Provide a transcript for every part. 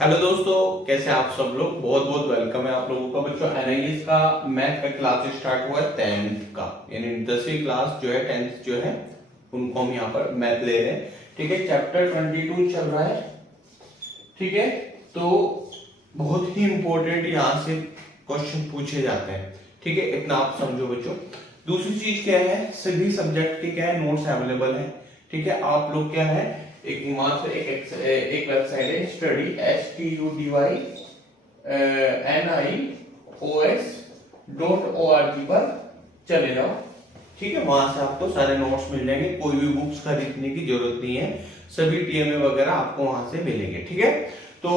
Hello दोस्तों, कैसे आप सब लोग। बहुत बहुत वेलकम है आप लोगों का बच्चों। एनालिसिस का मैथ का क्लास स्टार्ट हुआ है 10th का, यानी 10वीं क्लास जो है 10th जो है उनको हम यहाँ पर मैथ ले रहे हैं। ठीक है, चैप्टर 22 चल रहा है। ठीक है, तो बहुत ही इंपॉर्टेंट यहाँ से क्वेश्चन पूछे जाते हैं। ठीक है, इतना आप समझो बच्चों। दूसरी चीज क्या है, सभी सब्जेक्ट के क्या है नोट्स अवेलेबल है। ठीक है, आप लोग क्या है एक मात्र एक वेबसाइट है studynios.org पर चले जाओ। ठीक है, वहां से आपको सारे नोट्स मिल जाएंगे, कोई भी बुक्स खरीदने की जरूरत नहीं है, सभी टीएमए वगैरह आपको वहां से मिलेंगे। ठीक है, तो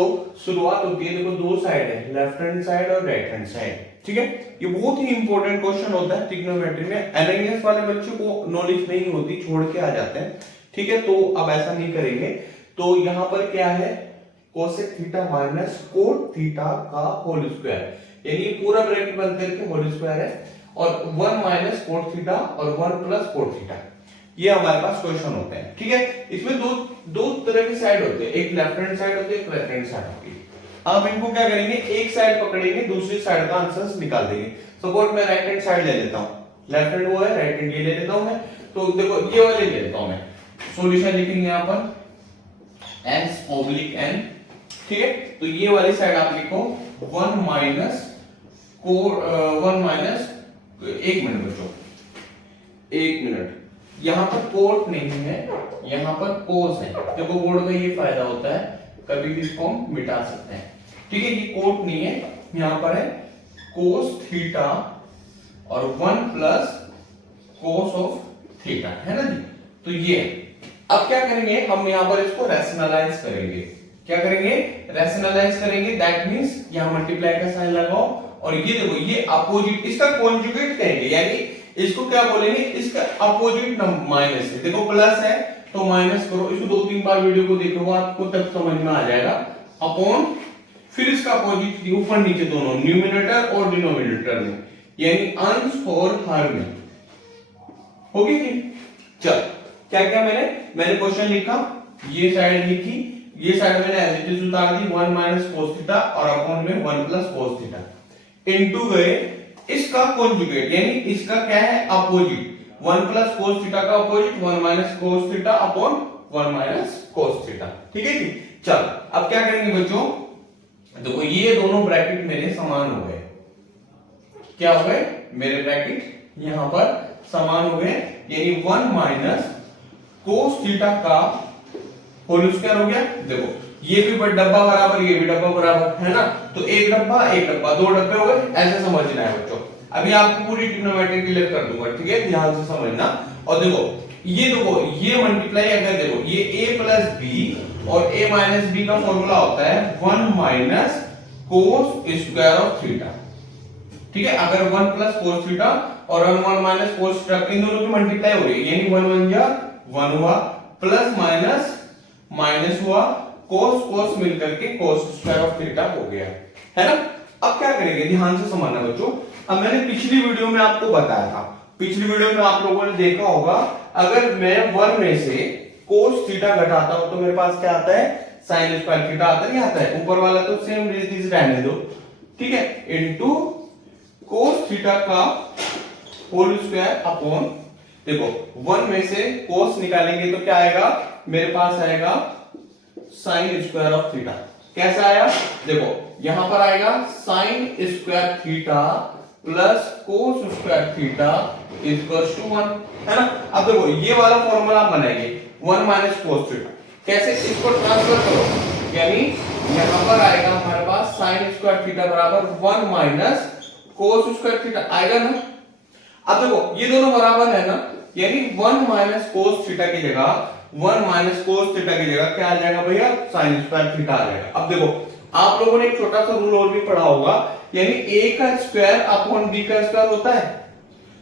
शुरुआत होती है, देखो दो साइड है, लेफ्ट हैंड साइड और राइट हैंड साइड। ठीक है, ये बहुत ही इंपॉर्टेंट क्वेश्चन होता है ट्रिग्नोमेट्री में। एनालिसिस वाले बच्चों को नॉलेज नहीं होती, छोड़ के आ जाते हैं। ठीक है, तो अब ऐसा नहीं करेंगे। तो यहां पर क्या है, cosec theta minus cot theta का होल स्क्वायर, यानी पूरा ब्रैकेट बंद करके होल स्क्वायर है, और 1 माइनस कोट थीटा और 1 प्लस कोट थीटा, ये हमारे पास क्वेश्चन होते हैं। ठीक है, इसमें दो तरह की साइड होते हैं, एक लेफ्ट हैंड साइड होती है, एक राइट हैंड साइड होती है। अब इनको क्या करेंगे, एक साइड पकड़ेंगे, दूसरी साइड का आंसर निकाल देंगे। सपोज मैं राइट हैंड साइड ले लेता हूं, लेफ्ट हैंड वो है, राइट हैंड ये ले लेता हूं मैं। तो देखो ये वाले ले लेता हूं मैं, सॉल्यूशन लिखेंगे यहां पर s/n। ठीक है, तो ये वाली साइड आप लिखो 1 माइनस एक मिनट बच्चों, एक मिनट, यहां पर कोट नहीं है, यहां पर कोस है। देखो बोर्ड का ये फायदा होता है, कभी भी इसको हम मिटा सकते हैं। ठीक है, ये कोट नहीं है, यहां पर है कोस थीटा और 1 प्लस कोस ऑफ थीटा, है ना जी। तो ये अब क्या करेंगे, हम यहां पर इसको रैशनलाइज करेंगे। क्या करेंगे, रैशनलाइज करेंगे। दैट मींस यहां मल्टीप्लाई का साइन लगाओ, और ये देखो ये अपोजिट, इसका कॉन्जुगेट कहेंगे, यानी इसको क्या बोलेंगे, इसका अपोजिट माइनस है। देखो प्लस है तो माइनस करो, इसको 2-3 बार वीडियो को देखोगे आपको तब समझ में आ जाएगा। अपॉन फिर इसका अपोजिट ऊपर नीचे दोनों, न्यूमरेटर और डिनोमिनेटर में, यानी अंश और हर में। होगी कि चल क्या क्या मैंने क्वेश्चन लिखा, ये साइड लिखी, ये साइड मैंने एज इट इज उतार दी 1 माइनस कोस थीटा और अपॉन में 1 प्लस कोस थीटा, इनटू गए इसका कॉन्जुगेट, यानी इसका क्या है अपोजिट, 1 प्लस कोस थीटा का opposite 1 minus cos theta upon 1 minus cos theta. ठीक है जी, चल अब क्या करेंगे बच्चों, देखो ये दोनों ब्रैकेट मेरे समान हो गए। क्या हो गए, मेरे ब्रैकेट यहां पर समान हो गए, यानी 1 माइनस कोस थीटा का होल स्क्वायर हो गया। देखो ये भी डब्बा बराबर, ये भी डब्बा बराबर, है ना। तो एक डब्बा 2 डब्बे हो गए, ऐसे समझना है बच्चों। अभी आपको पूरी ट्रिग्नोमेट्री क्लियर कर दूंगा, ठीक है, ध्यान से समझना। और देखो ये मल्टीप्लाई, अगर देखो ये a प्लस बी और a माइनस बी का फॉर्मूला होता है 1 minus cos square of theta. ठीक है, अगर 1 प्लस कोस थीटा और 1 माइनस कोस थीटा, इन दोनों की मल्टीप्लाई हो रही है, यानी 1 1 जा 1 हुआ, प्लस माइनस माइनस हुआ, कोस कोस मिलकर के कोस स्क्वायर ऑफ थीटा हो गया, है ना। अब क्या करेंगे, ध्यान से समझना बच्चों। अब मैंने पिछली वीडियो में आपको बताया था, पिछली वीडियो में आप लोगों ने देखा होगा, अगर मैं 1 में से कोस थीटा घटाता हूं तो मेरे पास क्या आता है, साइन स्क्वायर थीटा आता नहीं आता है। ऊपर वाला तो सेम चीज रहने दो, ठीक है, इनटू कोस थीटा का होल स्क्वायर अपॉन, देखो 1 में से कोस निकालेंगे तो क्या आएगा, मेरे पास आएगा साइन स्क्वायर ऑफ थीटा। कैसा आया, देखो यहां पर आएगा sine square theta plus cos square theta equals to 1, है ना। अब देखो ये वाला फॉर्मूला आप बनाएंगे 1 माइनस कोस थीटा, कैसे, इसको ट्रांसफर करो, यानी यहां पर आएगा हमारे पास साइन स्क्वायर थीटा बराबर 1 माइनस कोस स्क्वायर थीटा आएगा ना। अब देखो ये दोनों बराबर है ना, यानी 1 माइनस कोस थीटा की जगह 1 माइनस कोस थीटा की जगह क्या आ जाएगा भैया, साइन स्क्वायर थीटा आ जाएगा। अब देखो आप लोगों ने एक छोटा सा रूल और भी पढ़ा होगा, यानी a का स्क्वायर अपॉन b का स्क्वायर होता है।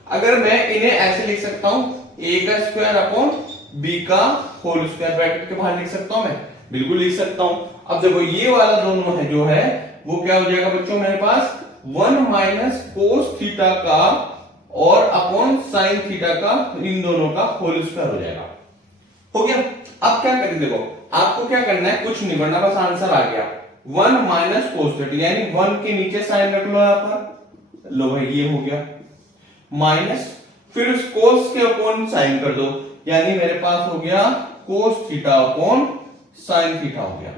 अगर मैं इन्हें ऐसे लिख सकता हूं, a का स्क्वायर अपॉन b का होल स्क्वायर, ब्रैकेट के बाहर लिख सकता हूं मैं, बिल्कुल लिख सकता हूं। अब देखो ये वाला दोनों है जो है वो क्या हो जाएगा बच्चों, मेरे पास 1 माइनस कोस थीटा का और अपॉन साइन थीटा का, इन दोनों का होल स्क्वायर हो जाएगा। हो गया। अब क्या करें, देखो आपको क्या करना है, कुछ नहीं करना, बस आंसर आ गया। 1 माइनस कोस थीटा, यानी 1 के नीचे साइन रख लो यहां पर, लो भाई ये हो गया, माइनस फिर उस कोस के अपॉन साइन कर दो, यानी मेरे पास हो गया कोस थीटा अपॉन साइन थीटा हो गया,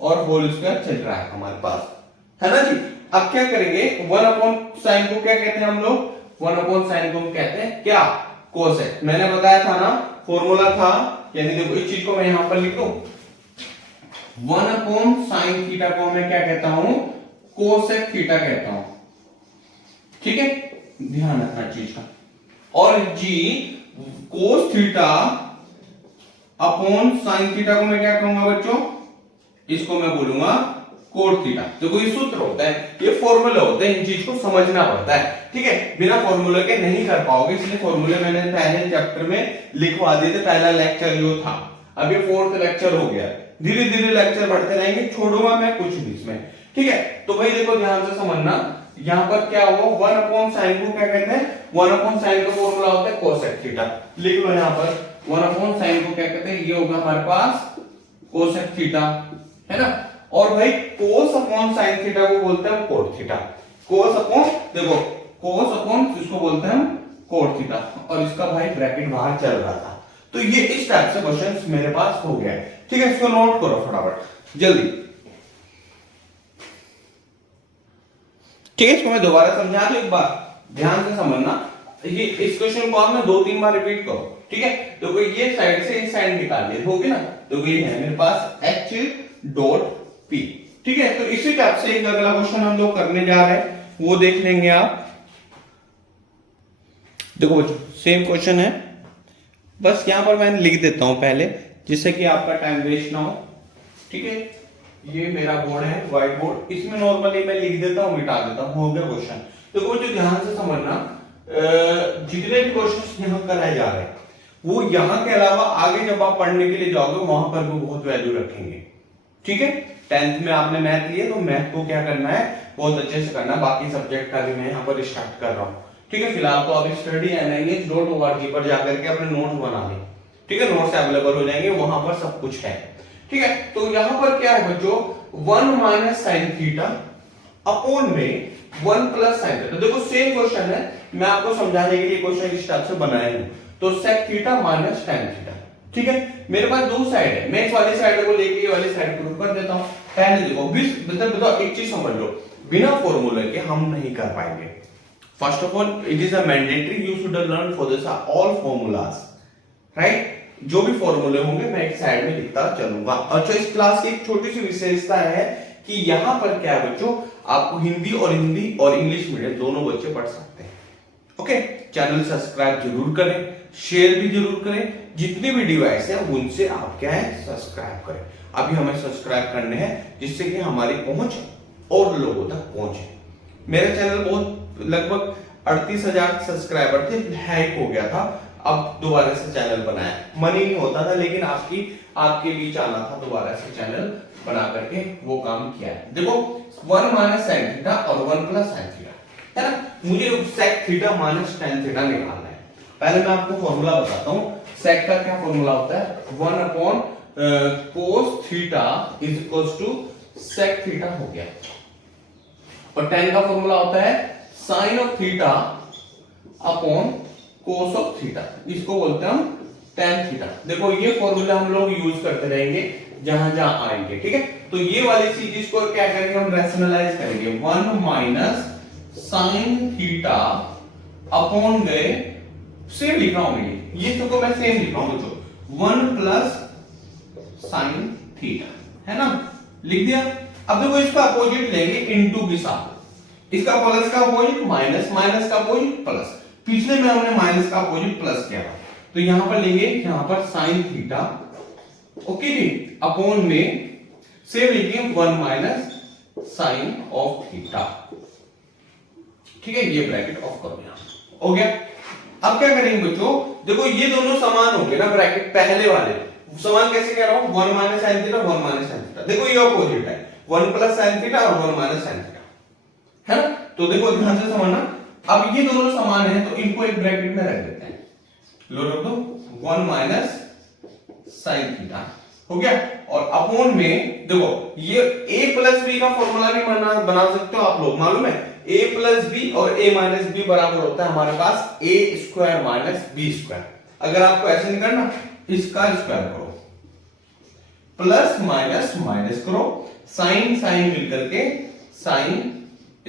और होल स्क्वायर चल रहा है हमारे पास, है ना जी। अब क्या करेंगे, 1 अपॉन साइन को क्या कहते हैं हम लोग, 1 अपॉन साइन को कहते हैं क्या, कोसेक। मैंने बताया था ना, फॉर्मूला था, यानी देखो इस चीज को मैं यहां पर लिख दूं, 1 अपॉन साइन थीटा को मैं क्या कहता हूं, कोसेक थीटा कहता हूं, ठीक है, ध्यान रखना चीज का। और जी cos theta upon sine theta को मैं क्या कहूंगा बच्चों, इसको मैं बोलूंगा कोट थीटा। तो कोई सूत्र होता है, ये फॉर्मूला होते हैं, इन चीज को समझना पड़ता है, ठीक है, बिना फॉर्मूले के नहीं कर पाओगे, इसलिए फॉर्मूले मैंने पहले चैप्टर में लिखवा दिए थे, पहला लेक्चर जो था, अब ये 4th लेक्चर हो गया, धीरे धीरे लेक्चर बढ़ते रहेंगे, छोड़ूंगा मैं कुछ भी इसमें, ठीक है। तो भाई देखो ध्यान से समझना, यहां पर क्या हुआ, 1 अपॉन साइन को क्या कहते हैं, 1 अपॉन साइन का फॉर्मूला होता है कोसेक थीटा, लिख लो यहां पर 1 अपॉन साइन को क्या कहते हैं, ये होगा हमारे पास कोसेक थीटा, है ना। और भाई कोस अपॉन साइन थीटा को बोलते हैं कोट थीटा, कोस अपॉन, देखो कोस अपॉन इसको बोलते हैं कोट थीटा, और इसका भाई ब्रैकेट बाहर चल रहा था, तो ये इस टाइप से क्वेश्चंस मेरे पास हो गया है, ठीक है, इसको नोट करो फटाफट जल्दी, ठीक है। इसको मैं दोबारा समझा दूं, एक बार ध्यान से समझना, ये इस क्वेश्चन को आप ना 2-3 बार रिपीट करो, ठीक है। तो कोई ये साइड से इस साइड निकाल लिए होगी ना, तो ये है मेरे पास h डॉट p, ठीक है। तो इसी टाइप से एक अगला क्वेश्चन हम लोग करने जा रहे हैं, वो देख लेंगे आप। देखो बच्चों सेम क्वेश्चन है, बस यहां पर मैं लिख देता हूं पहले, जिससे कि आपका टाइम वेस्ट ना हो, ठीक है। ये मेरा बोर्ड है, व्हाइट बोर्ड, इसमें नॉर्मली मैं लिख देता हूं, मिटा देता हूं, हो गया क्वेश्चन। तो बच्चों ध्यान से समझना, जितने भी क्वेश्चन यहाँ कराए जा रहे हैं, वो यहाँ के अलावा आगे जब आप पढ़ने के लिए जाओगे वहां पर भी बहुत वैल्यू रखेंगे, ठीक है। 10th में आपने मैथ लिए, तो मैथ को क्या करना है, बहुत अच्छे से करना, बाकी सब्जेक्ट का भी मैं यहाँ पर स्टार्ट कर रहा हूँ, ठीक है। फिलहाल तो आप study.nic.org पर जाकर के अपने नोट्स बना लें, ठीक है, नोट्स अवेलेबल हो जाएंगे, वहां पर सब कुछ है, ठीक है। तो यहां पर क्या है बच्चों, 1 माइनस साइन थीटा अपॉन में 1 प्लस साइन थीटा, देखो सेम क्वेश्चन है, मैं आपको समझाने के लिए क्वेश्चन इस टाइप से बनाया हूं। तो sec theta minus tan theta, ठीक है। मेरे पास दो साइड है, मैं इस वाली साइड को लेके ये वाली साइड प्रूव कर देता हूं। पहले देखो बताओ एक चीज समझ लो, बिना फॉर्मूले के हम नहीं कर पाएंगे। First of all it is a mandatory, you should learn for this all formulas, right. जो भी फॉर्मूले होंगे मैं एक साइड में लिखता चलूंगा। अच्छा, इस क्लास की एक छोटी सी विशेषता है कि यहां पर क्या है बच्चों, आपको हिंदी और इंग्लिश मीडियम दोनों बच्चे पढ़ सकते हैं, ओके। चैनल सब्सक्राइब जरूर करें, शेयर भी जरूर करें, जितनी भी डिवाइस है उनसे आप क्या है सब्सक्राइब करें। अभी हमें सब्सक्राइब करने हैं, जिससे कि हमारी पहुंच और लोगों तक पहुंचे। मेरा चैनल बहुत लगभग 38,000 सब्सक्राइबर थे, हैक हो गया था, अब दोबारा से चैनल बनाया, मन ही नहीं होता था, लेकिन आपके बीच आना था, दोबारा से चैनल बना करके वो काम किया है। देखो 1 माइनस साइन थीटा और 1 प्लस साइन थीटा, है ना। मुझे sec theta minus tan theta निकालना है। पहले मैं आपको फॉर्मूला बताता हूं, सेक का क्या फॉर्मूला होता है, 1 upon cos theta is equals to sec theta हो गया, और tan का फॉर्मूला होता है sine of theta upon cos of theta, इसको बोलते हैं हम tan थीटा। देखो ये फॉर्मूला हम लोग यूज करते रहेंगे जहां जहां आएंगे, ठीक है। तो ये वाली चीज इसको क्या करेंगे हम, रैशनलाइज करेंगे, 1 माइनस साइन थीटा अपॉन गए, सेम लिख रहा हूं मैं, ये तो मैं सेम लिख रहा हूं बच्चों, 1 प्लस साइन थीटा, है ना, लिख दिया। अब देखो इसका अपोजिट लेंगे इनटू के साथ, इसका प्लस का अपोजिट माइनस, माइनस का अपोजिट प्लस, पिछले में हमने माइनस का अपोजिट प्लस किया था, तो यहां पर लेंगे, यहां पर साइन थीटा, ओके जी, अपॉन में सेम लिखेंगे 1 माइनस साइन ऑफ थीटा, ठीक है। ये ब्रैकेट ऑफ करो, यहां हो गया। अब क्या करेंगे बच्चों, देखो ये दोनों समान हो गए ना, ब्रैकेट पहले वाले समान कैसे कह रहा हूं, 1 minus sine theta 1 minus sine theta, देखो ये अपोजिट है, 1 प्लस साइन थीटा और 1 माइनस साइन थीटा, है ना। तो देखो ध्यान से समझना, अब ये दोनों समान है तो इनको एक ब्रैकेट में रख देते हैं, लो रख दो 1 माइनस साइन थीटा हो गया। और अपॉन में देखो ये a प्लस बी का फॉर्मूला भी बना सकते हो आप लोग, मालूम है a प्लस बी और a माइनस बी बराबर होता है हमारे पास a square minus B square. अगर आपको ऐसे नहीं करना, इसका स्क्वायर करो, प्लस माइनस माइनस करो, साइन साइन मिलकर के साइन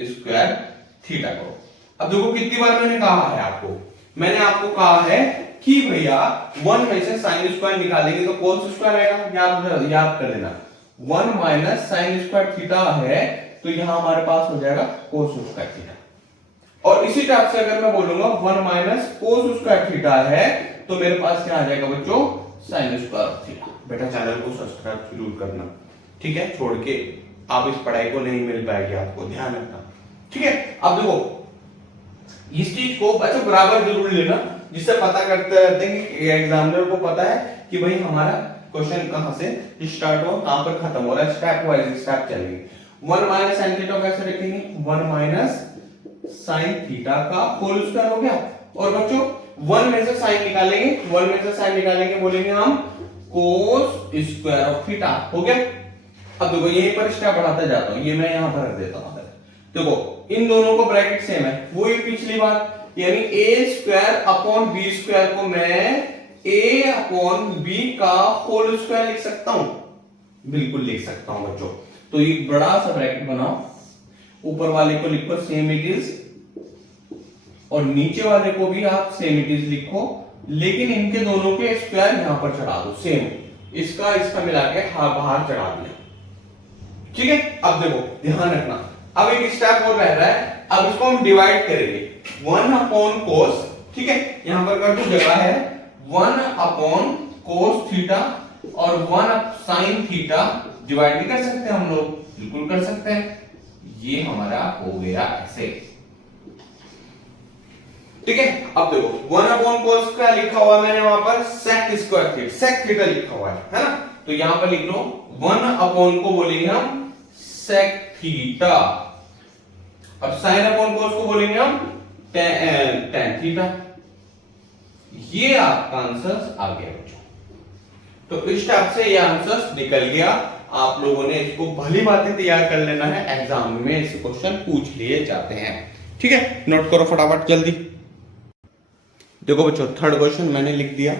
स्क्वायर थीटा करो। अब देखो कितनी बार मैंने कहा है आपको, मैंने आपको कहा है कि भैया 1 में से साइन स्क्वायर निकालेंगे तो कोस स्क्वायर आएगा, याद कर लेना। 1 माइनस साइन स्क्वायर थीटा है तो यहां हमारे पास हो जाएगा कोस स्क्वायर थीटा। और इसी टाइप से अगर मैं बोलूंगा 1 माइनस कोस स्क्वायर थीटा है तो मेरे पास क्या आ जाएगा बच्चों, साइन स्क्वायर थीटा। बेटा चैनल को सब्सक्राइब जरूर करना, ठीक है, छोड़ के आप इस पढ़ाई को नहीं मिल पाएगी, आपको ध्यान रखना, ठीक है। अब देखो इस चीज को बच्चों बराबर जरूर लेना, जिससे पता करते रहते हैं कि एग्जामिनर को पता है कि भाई हमारा क्वेश्चन कहां से स्टार्ट हुआ, कहां पर खत्म हो रहा है, स्टेप वाइज स्टेप चलेंगे। 1 माइनस साइन थीटा कैसे रखेंगे, 1 माइनस साइन थीटा का होल स्क्वायर हो गया। और बच्चों 1 में से साइन निकालेंगे, 1 में से साइन निकालेंगे, बोलेंगे हम कोस स्क्वायर ऑफ थीटा, हो गया। अब देखो यहीं पर स्टेप बढ़ाते जाता हूं, ये मैं यहां पर रख देता हूं। देखो इन दोनों को ब्रैकेट सेम है, वही पिछली बात, यानी a square upon B square को मैं a अपॉन बी का होल स्क्वायर लिख सकता हूं, बिल्कुल लिख सकता हूं बच्चों। तो एक बड़ा सा ब्रैकेट बनाओ, ऊपर वाले को लिखो सेम इट इज, और नीचे वाले को भी आप सेम इट इज लिखो, लेकिन इनके दोनों के स्क्वायर यहां पर चढ़ा दो, सेम इसका इसका मिला के बाहर चढ़ा दिया, ठीक है। अब देखो ध्यान रखना, अब एक स्टेप और रह रहा है, अब इसको हम डिवाइड करेंगे 1 अपॉन कोस, ठीक है, यहां पर कर दो, जगह है 1 अपॉन कोस थीटा और 1 साइन थीटा, डिवाइड भी कर सकते हैं हम लोग, बिल्कुल कर सकते हैं। ये हमारा हो गया ऐसे, ठीक है। अब देखो 1 अपॉन कोस का लिखा हुआ मैंने वहां पर sec square theta, sec theta लिखा हुआ है ना, तो यहां पर लिख लो 1 अपॉन को बोलेंगे हम सेक थीटा, अब साइन अपॉन कोस को बोलेंगे हम टेन थीटा। ये आपका आंसर आ गया बच्चों। तो इस टाइप से ये आंसर निकल गया, आप लोगों ने इसको भली बातें तैयार कर लेना है, एग्जाम में ऐसे क्वेश्चन पूछ लिए जाते हैं, ठीक है। नोट करो फटाफट जल्दी। देखो बच्चों थर्ड क्वेश्चन मैंने लिख दिया,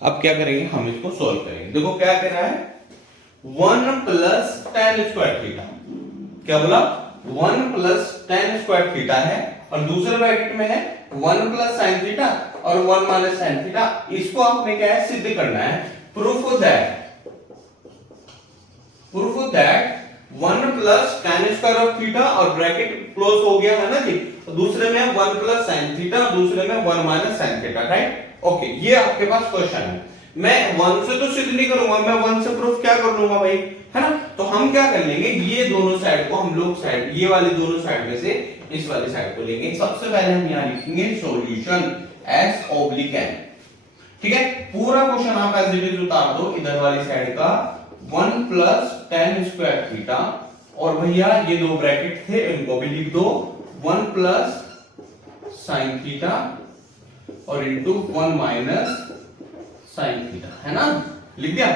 अब क्या करेंगे हम इसको सोल्व करेंगे। देखो क्या कर रहा है, 1 प्लस टेन स्क्वायर थीटा, क्या बोला 1 प्लस टेन स्क्वायर थीटा है, और दूसरे ब्रैकेट में है 1 प्लस साइन थीटा और 1 माइनस साइन थीटा। इसको आपने क्या है सिद्ध करना है, proof that 1 plus ten square of theta, और ब्रैकेट क्लोज हो गया है ना जी, तो दूसरे में 1 प्लस साइन थीटा, दूसरे में 1 minus sine theta, right, okay. ये आपके पास क्वेश्चन है, मैं 1 से तो सिद्ध नहीं करूंगा, मैं 1 से प्रूफ क्या कर लूंगा भाई, है ना। तो हम क्या कर लेंगे, ये दोनों साइड को हम लोग साइड, ये वाली दोनों साइड में से इस वाली साइड को लेंगे। सबसे पहले हम यहां लिखेंगे सॉल्यूशन एस ऑब्लिक एन, ठीक है। पूरा क्वेश्चन आप एज इट इज उतार दो इधर वाली साइड का, 1 प्लस टेन स्क्वायर थीटा, और भैया ये दो ब्रैकेट थे इनको भी लिख दो, 1 प्लस साइन थीटा और इंटू 1 माइनस साइन थीटा, है ना, लिख दिया।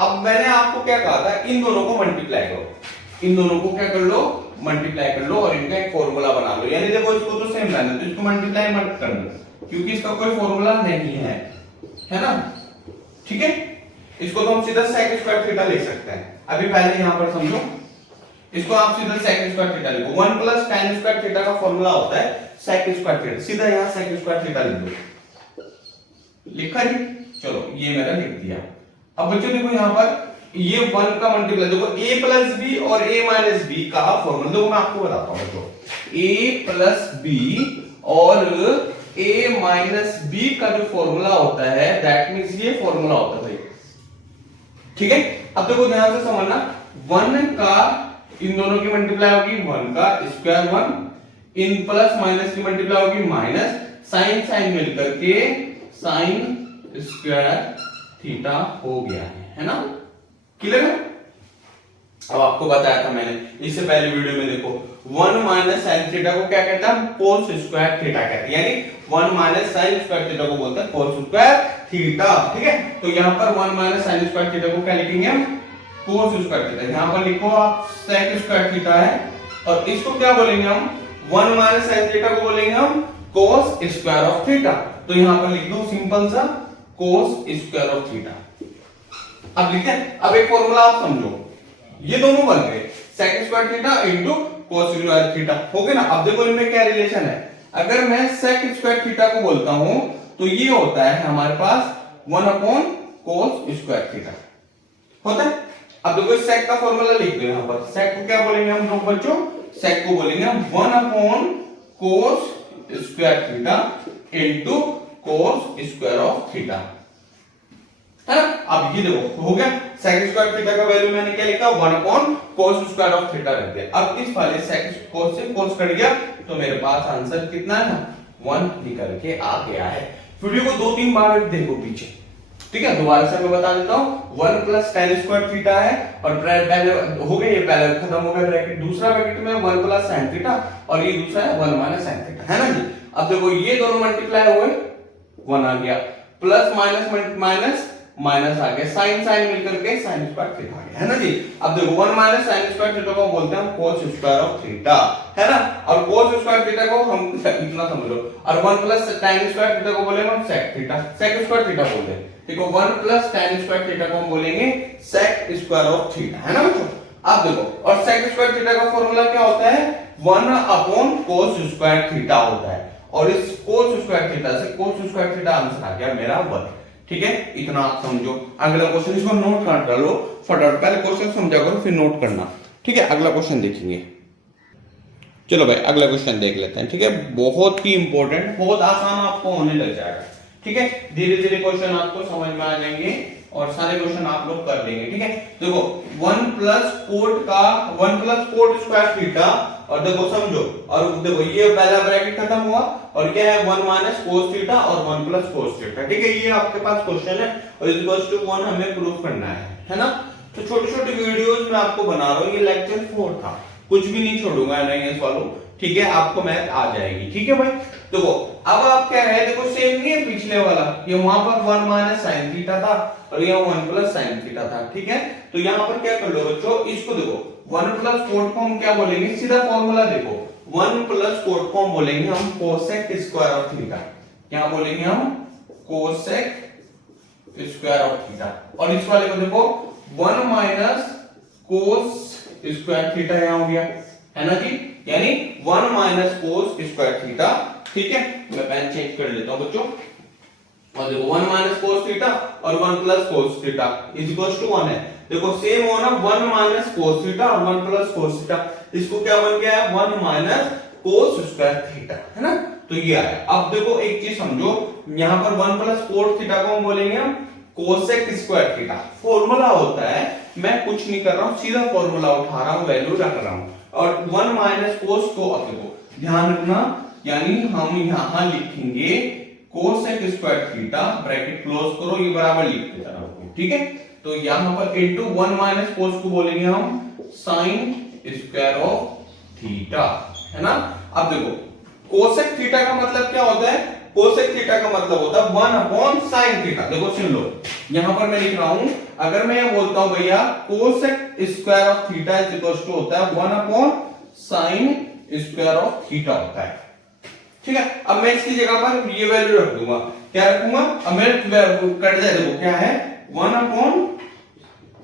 अब मैंने आपको क्या कहा था, इन दोनों को मल्टीप्लाई करो, इन दोनों को क्या कर लो, मल्टीप्लाई कर लो, और इनका एक फॉर्मूला बना लो। यानी देखो इसको तो सेम रहने दो, इसको मल्टीप्लाई मत करना, क्योंकि इसका कोई फॉर्मूला नहीं है ना, ठीक है। इसको तो हम सीधा सेक स्क्वायर थीटा लिख सकते हैं। अभी पहले यहां पर समझो, इसको आप सीधा सेक स्क्वायर थीटा लिखो, 1 प्लस टेन स्क्वायर थीटा का फॉर्मूला होता है सेक स्क्वायर थीटा, सीधा यहां सेक स्क्वायर थीटा लिख दो, लिखा जी, चलो ये मैंने लिख दिया। अब बच्चों देखो यहां पर ये 1 का मल्टीप्लाई, देखो a प्लस बी और a माइनस बी का फॉर्मूला, देखो मैं आपको बताता हूं बच्चों, a प्लस बी और a माइनस बी का जो फॉर्मूला होता है दैट मींस ये फॉर्मूला होता है भाई, ठीक है। अब देखो ध्यान से समझना, 1 का इन दोनों की मल्टीप्लाई होगी 1 का स्क्वायर 1, इन प्लस माइनस की मल्टीप्लाई होगी माइनस, साइन साइन मिलकर के साइन स्क्वायर थीटा हो गया है ना, क्लियर है। अब आपको बताया था मैंने इससे पहले वीडियो में, देखो 1 माइनस साइन थीटा को क्या कहता है, कोस स्क्वायर थीटा कहते हैं, यानी 1 माइनस साइन स्क्वायर थीटा को बोलते हैं कोस स्क्वायर थीटा, ठीक है। तो यहाँ पर 1 माइनस साइन स्क्वायर थीटा को क्या लिखेंगे हम, कोस स्क्वायर थीटा। यहाँ पर लिखो आप सेक स्क्वायर थीटा है, और इसको क्या बोलेंगे हम, 1 माइनस साइन थीटा को बोलेंगे हम कोस स्क्वायर ऑफ थीटा। तो यहाँ पर लिख दो सिंपल सा कोस स्क्वायर ऑफ थीटा। अब लिखे, अब एक फॉर्मूला आप समझो, ये दोनों बन गए sec square theta into cos square theta, हो गए ना। अब देखो इनमें क्या रिलेशन है, अगर मैं सेक स्क्वायर थीटा को बोलता हूं तो ये होता है हमारे पास 1 अपॉन कोस स्क्वायर थीटा होता है। अब देखो सेक का फॉर्मूला लिख दो, यहां पर सेक को क्या बोलेंगे हम लोग बच्चों, सेक को बोलेंगे हम 1 upon cos square theta into cos square of theta, है ना। अब ये देखो हो गया, सेक स्क्वायर थीटा का वैल्यू मैंने क्या लिखा, 1 upon cos square of theta रख दिया। अब इस वाले सेक कोस से कोस कट गया, तो मेरे पास आंसर कितना है ना, 1 निकल के आ गया है। वीडियो को 2-3 बार देखो पीछे, ठीक है। दोबारा से मैं बता देता हूं, 1 प्लस tan स्क्वायर थीटा है, और पहले हो गया, ये पहले खत्म हो गया ब्रैकेट, दूसरा ब्रैकेट में 1 प्लस sin थीटा, और ये दूसरा है 1 माइनस sin थीटा, है ना जी। अब देखो ये दोनों मल्टीप्लाई हुए, 1 आ गया, प्लस माइनस माइनस माइनस आ गया, साइन साइन मिलकर के साइन स्क्वायर थीटा आ गया, है ना जी। अब देखो 1 माइनस साइन स्क्वायर थीटा को बोलते हैं हम कोस स्क्वायर ऑफ थीटा, है ना। और कोस स्क्वायर थीटा को हम इतना समझ लो, और 1 प्लस tan स्क्वायर थीटा को बोलेंगे हम sec theta, sec square theta बोलते हैं, देखो 1 प्लस tan स्क्वायर थीटा को हम बोलेंगे सेक स्क्वायर ऑफ थीटा, है ना बच्चों। अब देखो, और सेक स्क्वायर थीटा का फॉर्मूला क्या होता है, 1 अपॉन कोस स्क्वायर थीटा होता है, और इस कोस स्क्वायर थीटा से कोस स्क्वायर थीटा आंसर आ गया मेरा 1, ठीक है। इतना आप समझो। अगला क्वेश्चन इसको नोट कर डालो फटाफट, पहले क्वेश्चन समझा करो फिर नोट करना, ठीक है। अगला क्वेश्चन देखेंगे, चलो भाई अगला क्वेश्चन देख लेते हैं, ठीक है। बहुत ही इंपॉर्टेंट, बहुत आसान आपको होने लग जाएगा, ठीक है। धीरे धीरे क्वेश्चन आपको समझ में आ जाएंगे, और सारे क्वेश्चन आप लोग कर लेंगे, ठीक है। देखो 1 प्लस कोट स्क्वायर थीटा, और देखो समझो, और देखो ये पहला ब्रैकेट खत्म हुआ, और क्या है 1 माइनस कोस थीटा और 1 प्लस कोस थीटा, ठीक है। ये आपके पास क्वेश्चन है, और इज इक्वल टू 1 हमें प्रूफ करना है ना। तो छोटे छोटे वीडियोस में आपको बना रहा हूं, ये लेक्चर 4 था, कुछ भी नहीं छोड़ूंगा नहीं वालों, ठीक है। आपको मैथ आ जाएगी, ठीक है भाई। देखो अब आप क्या है, देखो सेम नहीं है पिछले वाला, ये वहां पर 1 माइनस साइन थीटा था, और यहाँ 1 प्लस साइन थीटा था, ठीक है। तो यहाँ पर क्या कर लो बच्चों, इसको देखो 1 प्लस कोट को हम क्या बोलेंगे, सीधा फॉर्मूला देखो, 1 प्लस कोट को हम बोलेंगे हम कोसेक स्क्वायर ऑफ थीटा, क्या बोलेंगे हम, कोसेक स्क्वायर ऑफ थीटा। और इस वाले को देखो 1 माइनस कोस स्क्वायर थीटा यहाँ हो गया, है ना जी, यानी 1 माइनस कोस स्क्वायर थीटा, ठीक है। मैं पेन चेंज कर लेता हूं बच्चों, और देखो 1 माइनस कोस थीटा और 1 plus cos theta is equal to 1 है। देखो सेम हो ना, 1 माइनस कोस थीटा और 1 प्लस कोस थीटा, इसको क्या बन गया है, 1 माइनस कोस स्क्वायर थीटा, है ना। तो ये आया। अब देखो एक चीज समझो, यहाँ पर 1 प्लस कोट थीटा को हम बोलेंगे हम कोसेक स्क्वायर थीटा। फॉर्मूला होता है, मैं कुछ नहीं कर रहा हूं, सीधा फॉर्मूला उठा रहा हूं, वैल्यू रख रहा हूं, और 1 माइनस कोस को, अब देखो ध्यान रखना, यानी हम यहां लिखेंगे cosec square theta, bracket close करो, ये बराबर लिख देता हूं, ठीक है। तो यहां पर इनटू 1 माइनस कोस को बोलेंगे हम साइन स्क्वायर ऑफ थीटा, है ना। अब देखो कोसेक थीटा का मतलब क्या होता है, कोसेक थीटा का मतलब होता है 1 अपॉन साइन थीटा। देखो सुन लो, यहां पर मैं लिख रहा हूं, अगर मैं ये बोलता हूं भैया cosec square of theta is equal to होता है 1 upon sine square of theta होता है, ठीक है। अब मैं इसकी जगह पर ये वैल्यू रख दूंगा, क्या रखूंगा, अब मैं कट जाए, देखो क्या है 1 अपॉन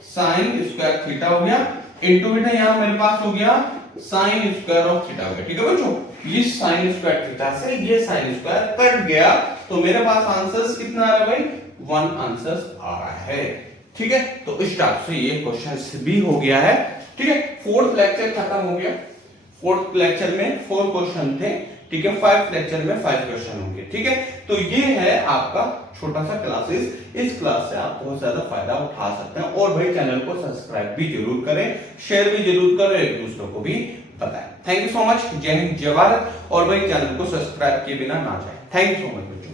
साइन स्क्वायर थीटा हो गया, इनटू बेटा यहां मेरे पास हो गया साइन स्क्वायर ऑफ थीटा हो गया, ठीक है बच्चों। ये साइन स्क्वायर थीटा से ये साइन स्क्वायर कट गया, तो मेरे पास आंसर्स कितना आ रहा है भाई, 1 आंसर्स आ रहा है, ठीक है। तो इस टाइप से ये क्वेश्चन भी हो गया है, ठीक है। 4th लेक्चर खत्म हो गया, 4th लेक्चर में 4 क्वेश्चन थे, ठीक है। 5th लेक्चर में 5 क्वेश्चन होंगे, ठीक है। तो ये है आपका छोटा सा क्लासेस, इस क्लास से आप बहुत ज्यादा फायदा उठा सकते हैं, और भाई चैनल को सब्सक्राइब भी जरूर करें, शेयर भी जरूर करें, एक दूसरों को भी बताएं। थैंक यू सो मच, जय हिंद जय भारत, और भाई चैनल को सब्सक्राइब किए बिना ना जाए। थैंक यू सो मच बच्चों।